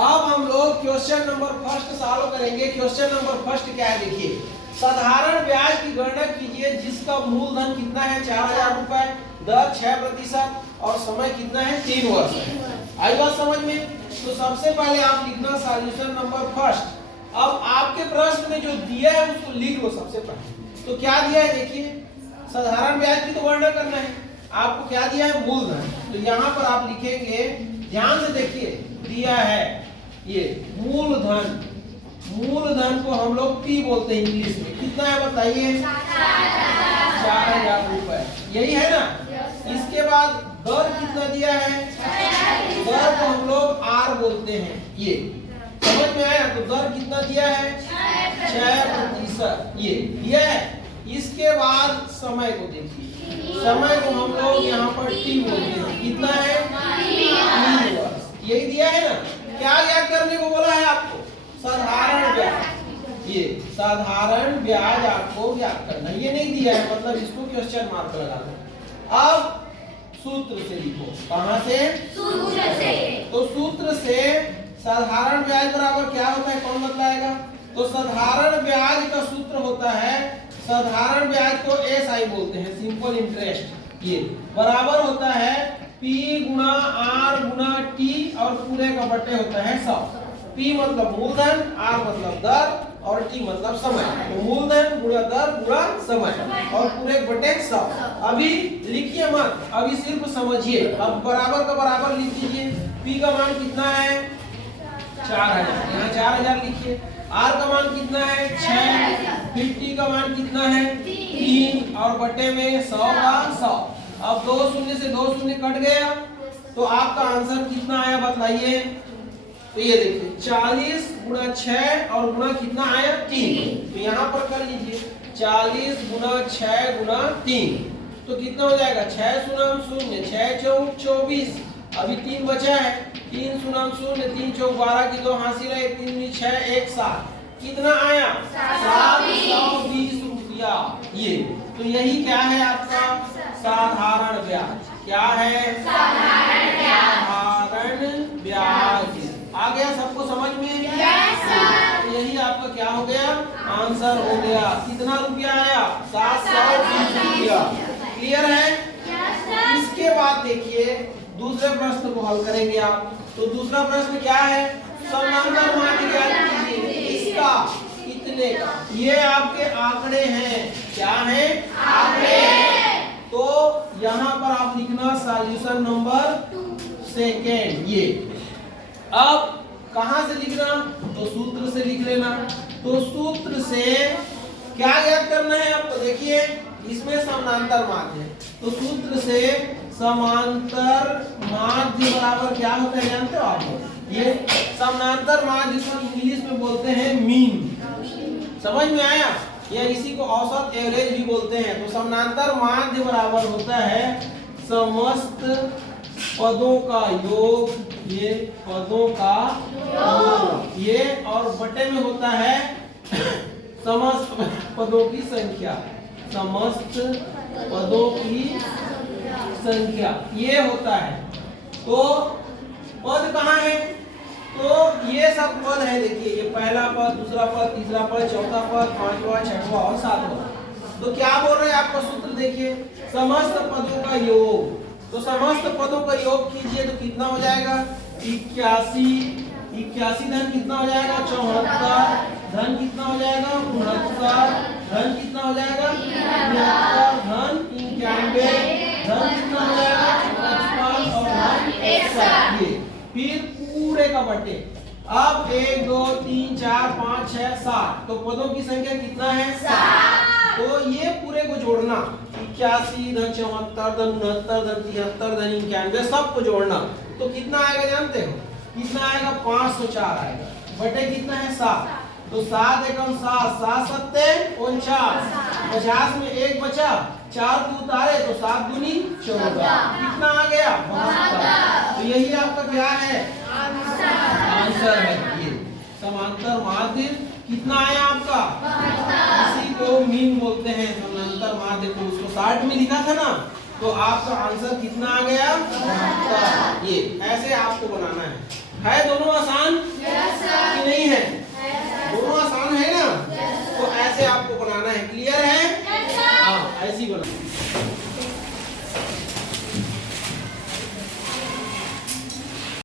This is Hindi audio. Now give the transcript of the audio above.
अब हम लोग क्वेश्चन नंबर फर्स्ट सॉल्व करेंगे। क्वेश्चन नंबर फर्स्ट क्या है देखिए, साधारण ब्याज की गणना कीजिए जिसका मूलधन कितना है 4000 रुपए, दर 6% और समय कितना है 3 वर्ष है। आई बात समझ में? तो सबसे पहले आप लिखना सॉल्यूशन नंबर फर्स्ट। अब आपके प्रश्न में जो दिया है उसको लिख लो सबसे पहले। तो क्या दिया है देखिए, साधारण ब्याज की तो गणना करना है, आपको क्या दिया है मूलधन। तो यहाँ पर आप लिखेंगे, ध्यान से देखिए, दिया है ये मूलधन। मूलधन को हम लोग P बोलते हैं इंग्लिश में। कितना है बताइए? 4000 रुपए, यही है ना। इसके बाद दर कितना दिया है? दर को हम लोग R बोलते हैं। ये समझ में आया? तो दर कितना दिया है? 6%, ये दिया है। इसके बाद समय को देखिए, समय को हम लोग यहाँ पर T बोलते हैं। कितना है? 3 वर्ष, यही दिया है ना। क्या याद करने को बोला है आपको? साधारण ब्याज। ये साधारण ब्याज आपको याद करना, ये नहीं दिया है, मतलब इसको क्वेश्चन मार्क लगा दो। अब सूत्र से लिखो। कहां से? सूत्र से। तो सूत्र से साधारण ब्याज बराबर क्या होता है, कौन बतलाएगा? तो साधारण ब्याज का सूत्र होता है, साधारण ब्याज को SI बोलते हैं, सिंपल इंटरेस्ट। ये बराबर होता है P गुणा R गुणा T और पूरे का बटे होता है 100। P मतलब मूलधन, R मतलब दर और T मतलब समय। तो मूलधन गुणा दर गुणा समय और पूरे बटे 100। अभी लिखिए मत, अभी सिर्फ समझिए। अब बराबर का बराबर लिख दीजिए। P का मान कितना है? 4000, यहाँ 4000 लिखिए। R का मान कितना है? 6। फिर T का मान कितना है? 3 और बटे में 100 का 100। अब 2 शून्य से 2 शून्य कट गया, तो आपका आंसर कितना आया बताइए? तो ये देखिए 40 गुणा 6 और गुणा कितना आया? 3। तो यहाँ पर कर लीजिए 40 गुणा 6 गुणा 3, तो कितना हो जाएगा? 6 शून्य शून्य, 6 चौक 24, अभी 3 बचा है। 3 शून्य शून्य, 3 चौक 12 की 2 हासिल है, 3 में 6 1 7, कितना आया? 720 रुपया। ये तो यही क्या है आपका साधारण ब्याज। क्या है? साधारण ब्याज। आ गया सबको समझ में? Yes sir. तो यही आपका क्या हो गया? आंसर हो गया। कितना रुपया आया? 720 रुपया। क्लियर है? Yes sir. इसके बाद देखिए दूसरे प्रश्न को हल करेंगे आप। तो दूसरा प्रश्न क्या है? समांतर माध्य ज्ञात कीजिए। इसका कितने का? ये आपके आंकड़े हैं। क्या है? आंकड़े। तो यहाँ पर आप लिखना सॉल्यूशन नंबर सेकेंड। ये अब कहां से लिखना? तो सूत्र से लिख लेना। तो सूत्र से क्या याद करना है आपको? देखिए इसमें समांतर माध्य है, तो सूत्र से समांतर माध्य बराबर क्या होता है जानते हो आप? ये समांतर माध्य को इंग्लिश में बोलते हैं मीन। समझ में आया? या इसी को औसत एवरेज भी बोलते हैं। तो समांतर माध्य बराबर होता है समस्त पदों का योग, ये पदों का योग, ये और बटे में होता है समस्त पदों की संख्या। समस्त पदों की संख्या ये होता है। तो पद कहाँ है? तो ये सब पद है। देखिए ये पहला पद, दूसरा पद, तीसरा पद, चौथा पद, पांचवा, छठवां और सातवां। तो क्या बोल रहे हैं आपका सूत्र? देखिए समस्त पदों का योग। तो समस्त पदों का योग कीजिए तो कितना हो जाएगा? 81 धन कितना हो जाएगा? 74 धन कितना हो जाएगा? 69 धन कितना हो जाएगा? 73 धन 91 धन कितना हो जाएगा? 55 और धन 61। ये फिर पूरे का बटे। अब 1 2 3 4 5 6 7, तो पदों की संख्या कितना है? 7। तो ये पूरे को जोड़ना, 81 धन 74 धन 69 धन 73 धन 91 सबको जोड़ना, तो कितना आएगा जानते हो? कितना आएगा? 504 आएगा। बटे कितना है? 7। तो 7 एकम 7, 7 सत्ते 49, 50 में 1 बचा, 4 को उतारे तो 7 दूनी 14, कितना आ गया? 72। तो यही आपका क्या है? आंसर है। ये समांतर माध्य कितना आया आपका? इसी को मीन बोलते हैं समांतर माध्य को। उसको 60 में लिखा था ना, तो आपका आंसर कितना आ गया? 72। ये ऐसे आपको बनाना है। है दोनों आसान कि नहीं है? दोनों आसान है ना? तो ऐसे आपको बनाना है, क्लियर है? हाँ ऐसी बना।